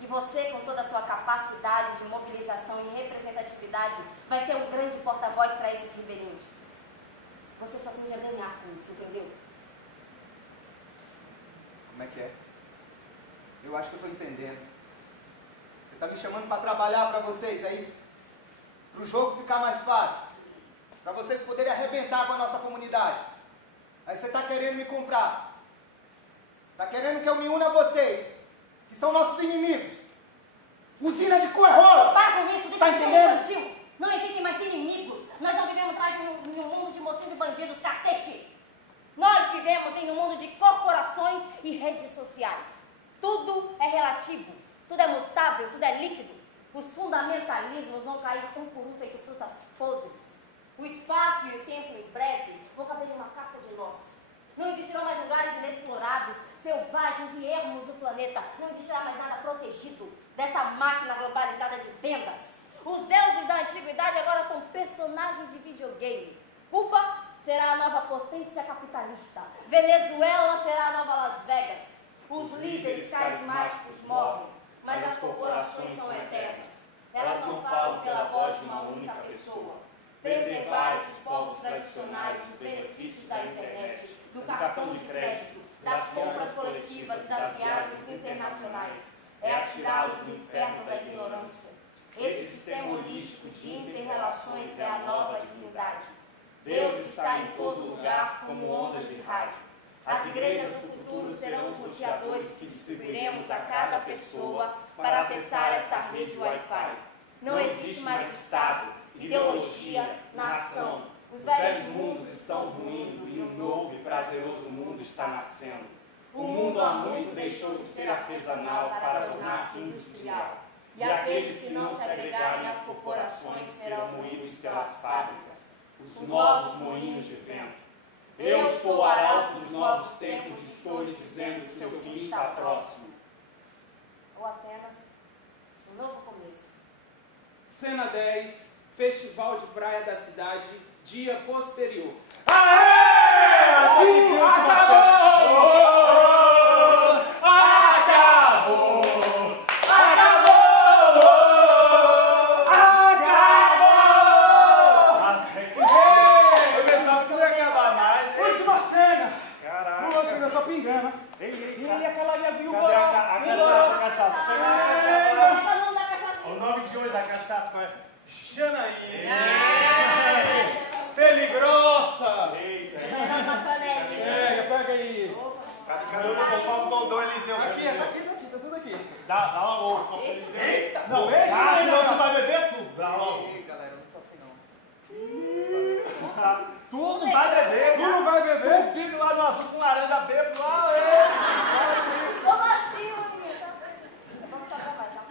E você, com toda a sua capacidade de mobilização e representatividade, vai ser um grande porta-voz para esses ribeirinhos. Você só tende a ganhar com isso, entendeu? Como é que é? Eu acho que eu estou entendendo. Você está me chamando para trabalhar para vocês, é isso? Para o jogo ficar mais fácil. Para vocês poderem arrebentar com a nossa comunidade. Aí você está querendo me comprar. Está querendo que eu me una a vocês, que são nossos inimigos. Usina de cu é rolo! Para com isso, deixa Tá de ser entendendo? infantil. Não existem mais inimigos. Nós não vivemos mais em um mundo de mocinhos e bandidos, cacete. Nós vivemos em um mundo de corporações e redes sociais. Tudo é relativo, tudo é mutável, tudo é líquido. Os fundamentalismos vão cair um por um feito frutas podres. O espaço e o tempo em breve vão caber em uma casca de nós. Não existirão mais lugares inexplorados, selvagens e ermos do planeta. Não existirá mais nada protegido dessa máquina globalizada de vendas. Os deuses da antiguidade agora são personagens de videogame. Cuba será a nova potência capitalista. Venezuela será a nova Las Vegas. Os líderes carismáticos morrem, mas as corporações são eternas. Elas não falam pela voz de uma única pessoa. Preservar esses povos tradicionais dos benefícios da internet, do cartão de crédito, das compras coletivas e das viagens internacionais é atirá-los no inferno da ignorância. Esse sistema holístico de inter-relações é a nova divindade. Deus está em todo lugar como ondas de rádio. As igrejas do futuro serão os roteadores que distribuiremos a cada pessoa para acessar essa rede Wi-Fi. Não existe mais Estado, ideologia, nação. Os velhos mundos estão ruindo e um novo e prazeroso mundo está nascendo. O mundo há muito deixou de ser artesanal para tornar-se industrial. E aqueles que não se agregarem às corporações serão moídos pelas fábricas, os novos moinhos de vento. Eu sou o arauto dos novos tempos e estou lhe dizendo que seu fim está próximo. Ou apenas um novo começo. Cena 10, Festival de Praia da Cidade, dia posterior. Aê! Acabou! E aquela ali abriu o A cachaça. Pega o nome da cachaça. O nome de hoje da cachaça qual é? Janaína. Peligrosa. Eita. Era uma canelinha. Pega aí. Cadê o Dom Dodô Eliseu? Aqui, tá tudo aqui. Dá logo o copo Eliseu. Eita. Não, Deixa ah, ele senão não. você vai beber tudo. Dá logo. Ei, galera, eu não tô afim não. Tudo vai beber. Tudo vai beber? O filho lá no azul com laranja bebe lá. Como assim, menina? Vamos só pra mais, tá?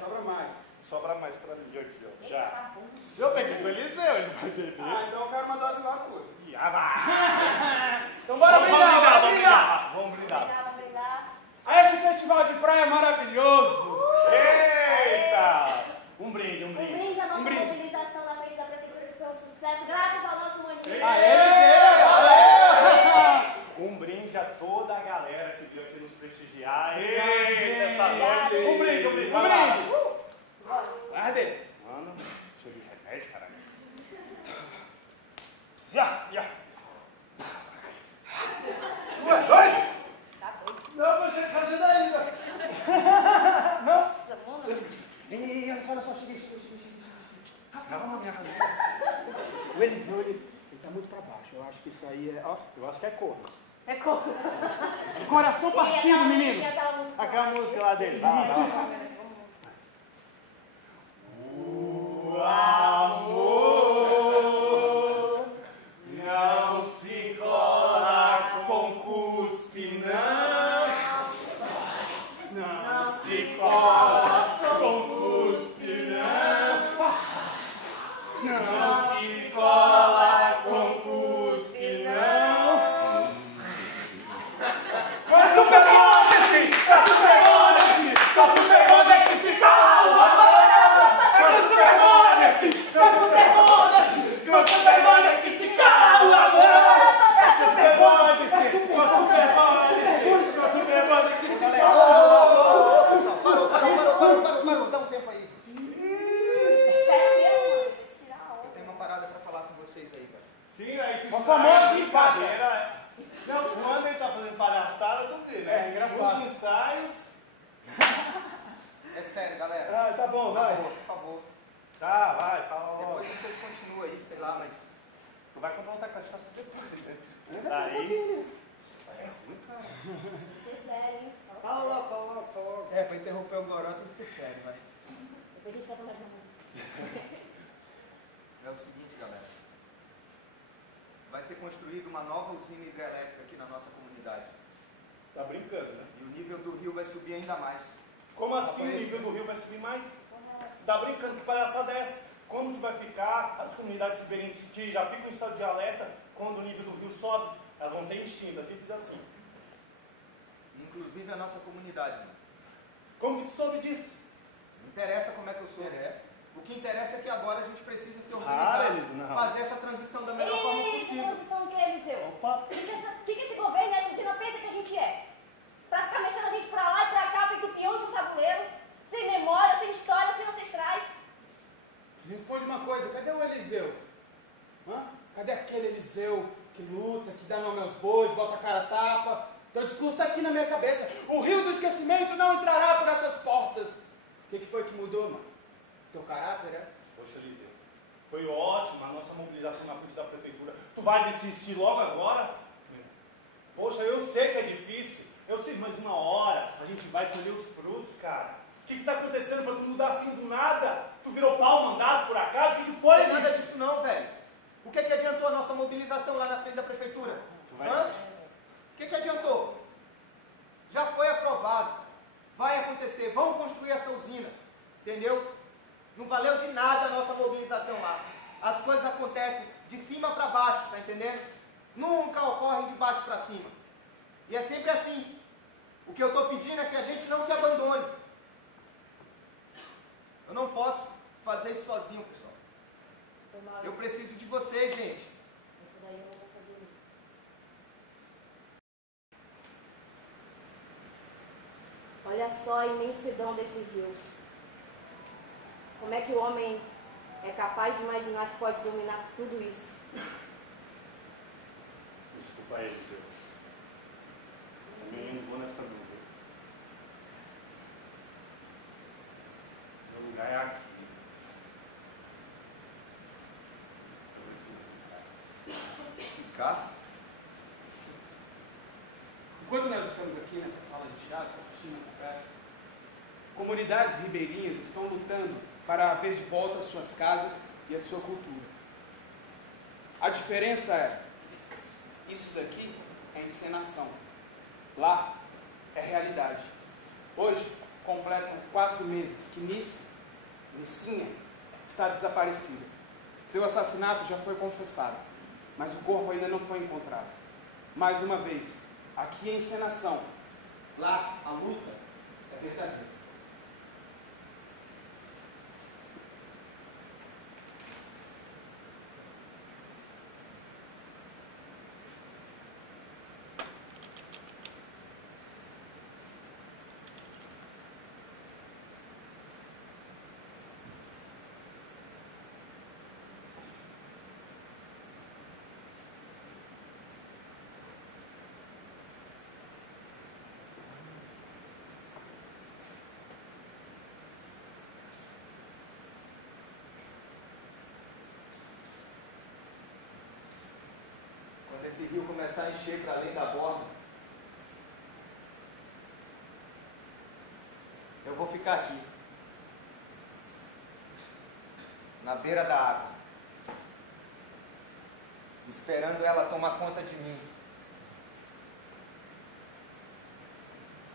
Sobra mais. sobra mais pra mim aqui, ó. Eita, Já. tá bom. Se eu peguei com o Eliseu, ele vai beber. Ah, então eu quero uma dose lá tudo. Já vai. Então bora brindar, bora brindar. Vamos brindar. Vamos brindar. A esse festival de praia maravilhoso. Eita! Um brinde, um Um brinde. brinde à nossa Um brinde. mobilização na frente da prefeitura, que foi um sucesso, graças ao nosso maninho. Um brinde a toda a galera que veio aqui nos prestigiar. Obrigado, Essa gente. noite. Um brinde, um brinde. Um Vai lá. brinde. Vai arder. Mano, deixa eu ver remédio, caralho. Já. Tu é doido? Tá doido. Não, mas tem que fazer ainda. Nossa, mano. Ei, olha só, cheguei. Calma, minha rainha. O Eliseu, ele tá muito pra baixo. Eu acho que isso aí é, ó, Eu acho que é corno. É como? coração partido, menino. E aquela música. Aquela música lá dele. Vai lá, vai lá. O amor não se cola com cuspe, não se cola com cuspe, não se cola com cuspe, Mas super foda-se! Tá super foda-se! Tá super foda-se! Se cala! É o super foda-se! É o super foda-se! É o super foda-se que se cala! É super foda-se! É super foda-se! É super foda-se que se Galera, cala! pessoal, parou. Dá um tempo aí. Sério mesmo, mano? Tirar a Eu onda. tenho uma parada pra falar com vocês aí, cara. Sim, aí tu Uma estraga famosa a brincadeira. Não, quando ele tá fazendo palhaçada, tu vê, né? É, engraçado. Os ensaios. É sério, galera. Ah, tá bom, vai. Por favor. Tá, vai, fala logo. Depois vocês continuam aí, sei lá, mas... Tu vai comprar outra cachaça depois, né? Ainda tem um Daí. pouquinho. É ruim, cara. Ser sério, hein? Fala logo. É, pra interromper o goró tem que ser sério, vai. Depois a gente canta mais uma música. É o seguinte, galera. Vai ser construída uma nova usina hidrelétrica aqui na nossa comunidade. Tá brincando, né? E o nível do rio vai subir ainda mais. Como assim o nível do rio vai subir mais? Tá brincando, que palhaçada é essa? Como que vai ficar as comunidades ribeirinhas que já ficam em estado de alerta quando o nível do rio sobe? Elas vão ser extintas, simples assim. Inclusive a nossa comunidade, mano. Como que tu soube disso? Não interessa como é que eu sou. O que interessa é que agora a gente precisa se Ah, organizar, Elis, não. fazer essa transição da melhor forma Ei, que possível. posição que é, Eliseu? Opa! O que esse governo e essa usina pensa que a gente é? Pra ficar mexendo a gente pra lá e pra cá, feito peão de um tabuleiro, sem memória, sem história, sem ancestrais. Me responde uma coisa, cadê o Eliseu? Hã? Cadê aquele Eliseu que luta, que dá nome aos bois, bota a cara a tapa? Teu discurso tá aqui na minha cabeça. O rio do esquecimento não entrará por essas portas. O que foi que mudou, mano? Teu caráter, é? Poxa, Eliseu, foi ótima a nossa mobilização na frente da prefeitura. Tu vai desistir logo agora? Poxa, eu sei que é difícil. Eu sei, mas uma hora a gente vai colher os frutos, cara. O que tá acontecendo pra tu mudar assim do nada? Tu virou pau mandado por acaso? O que foi, Não tem nada bicho? disso não, velho. O que adiantou a nossa mobilização lá na frente da prefeitura? Tu vai- Hã? O que adiantou? Já foi aprovado. Vai acontecer. Vamos construir essa usina. Entendeu? Não valeu de nada a nossa mobilização lá. As coisas acontecem de cima para baixo, tá entendendo? Nunca ocorrem de baixo para cima. E é sempre assim. O que eu estou pedindo é que a gente não se abandone. Eu não posso fazer isso sozinho, pessoal. Foi mal. Eu preciso de vocês, gente. Esse daí eu não vou fazer mesmo. Olha só a imensidão desse rio. Como é que o homem é capaz de imaginar que pode dominar tudo isso? Desculpa aí, Eliseu. Também não vou nessa dúvida. Meu lugar é aqui. Eu preciso ficar. Ficar? Enquanto nós estamos aqui nessa sala de teatro, assistindo essa peça, comunidades ribeirinhas estão lutando para haver de volta as suas casas e a sua cultura. A diferença é, isso daqui é encenação, lá é realidade. Hoje completam 4 meses que Nice, Lucinha está desaparecida. Seu assassinato já foi confessado, mas o corpo ainda não foi encontrado. Mais uma vez, aqui é encenação. Lá, a luta é verdadeira. Quando esse rio começar a encher para além da borda, eu vou ficar aqui, na beira da água, esperando ela tomar conta de mim.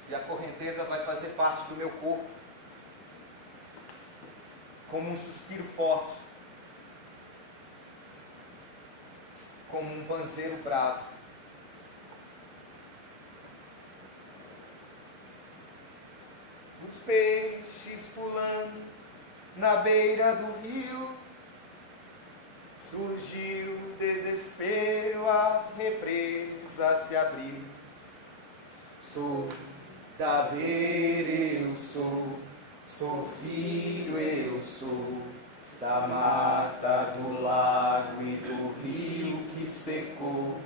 E a correnteza vai fazer parte do meu corpo, como um suspiro forte, como um banzeiro bravo. Os peixes pulando na beira do rio, surgiu o desespero, a represa se abriu. Sou da beira, eu sou filho, eu sou da mata, do lago e do rio que secou.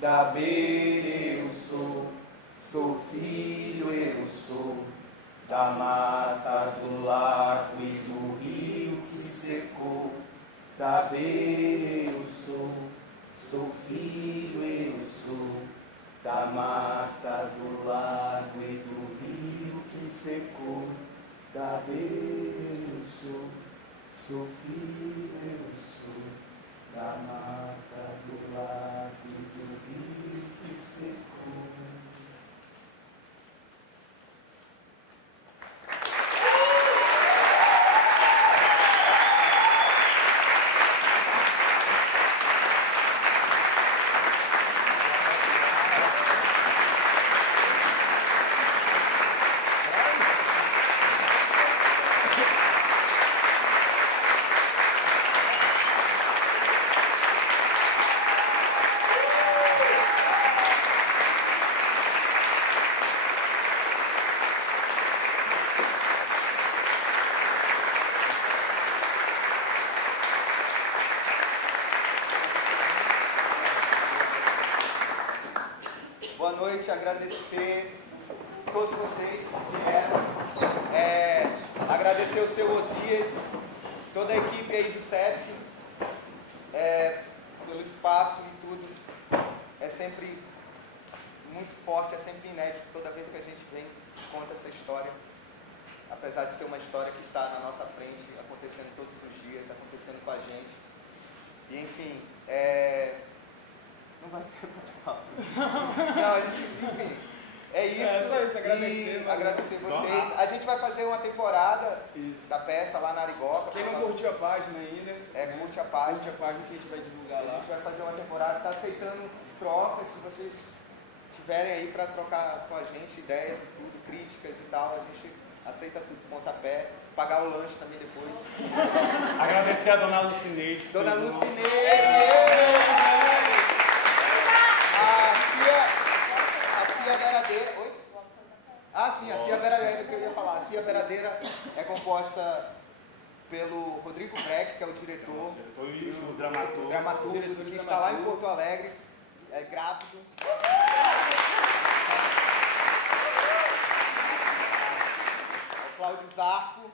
Da beira eu sou filho, eu sou da mata, do lago e do rio que secou. Da beira eu sou filho, eu sou da mata, do lago e do rio que secou. Da beira eu sou filho, eu sou da mata, do lago e do rio que secou. Boa noite, agradecer todos vocês que vieram, agradecer o seu Osias, toda a equipe aí do SESC, pelo espaço e tudo. É sempre muito forte, é sempre inédito toda vez que a gente vem e conta essa história, apesar de ser uma história que está na nossa frente, acontecendo todos os dias, acontecendo com a gente. E enfim, não vai ter bate-papo. Não, a gente, enfim, é isso. É só isso, agradecer. E agradecer vocês. A gente vai fazer uma temporada da peça lá na Arigoca. Quem não curtiu a página ainda, curte a página. curte a página que a gente vai divulgar lá. A gente vai fazer uma temporada, está aceitando trocas, se vocês tiverem aí para trocar com a gente ideias e tudo, críticas e tal, a gente aceita tudo, pontapé, pagar o lanche também depois. Agradecer a dona Lucineide. Dona Lucineide! A Cia Veradeira. Oi? Ah, sim, a Cia Veradeira que eu ia falar. A Cia Veradeira é composta pelo Rodrigo Breck, que é o diretor, E o dramaturgo. dramaturgo que está lá em Porto Alegre, é grávido. O Cláudio Zarco,